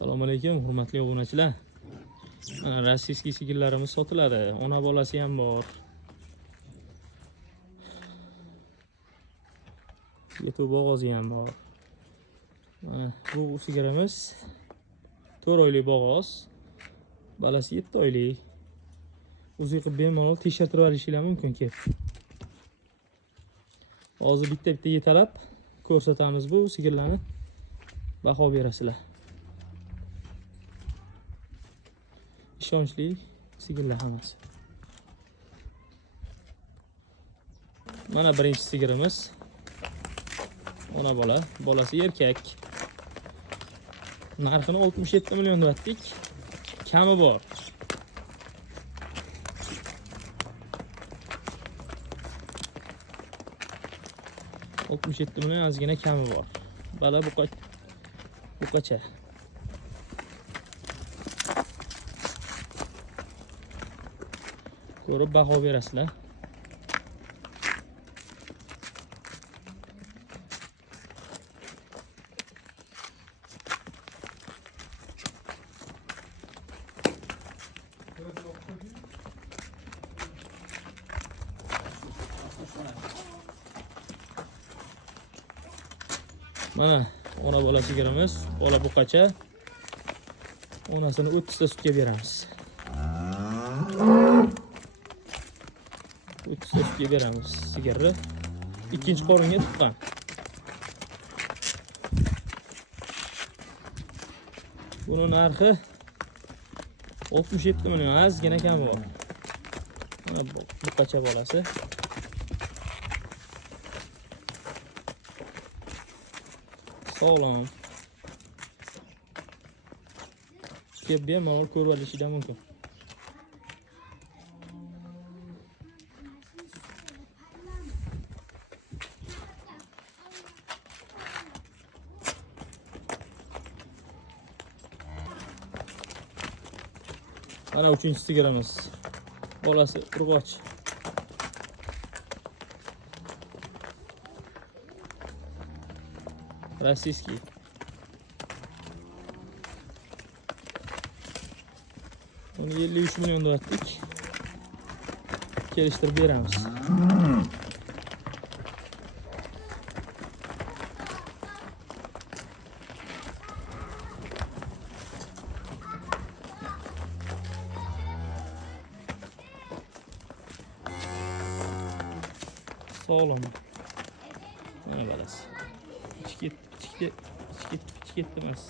Assalomu alaykum, hurmatli obunachilar. Mana rossiyskiy sigirlarimiz sotiladi. Ona bolasi ham bor. Yetu bo'g'ozi ham bor. Mana bu sigirimiz 4 oylik bo'g'oz. Balasi 7 oylik. O'zi qilib bemalol tekshirtirib olishinglar mumkin kelib. Hozir bitta yetalab ko'rsatamiz bu sigirlarni. Baho berasizlar. İşonchli sigirlar hammasi. Mana birinchi sigirimiz. Ona bola, bolasi erkak. Narxini 67 million deyaptik. Kami bor. $67 million ozgina kami bor. Bala buqacha. Ko'rib baho berasizlar. Mana ona bola sigirimiz, bola buqacha. Onasini 30 ta sutga beramiz. 30 ta sutga beramiz sigirni. Ikkinchi qoringa tuqqan. Buni narxi 67 million, ozgina kam bor. Mana buqacha bolasi. Sog'lom. Kelib bemalol ko'rib olishinglar mumkin. Mana uchinchi sigirimiz. Bolasi urg'och. Rossiyskiy. Onu 53 milyon deyaptik. Kelishtirib beramiz. Sağlam. Mana balasi. Ichki emas.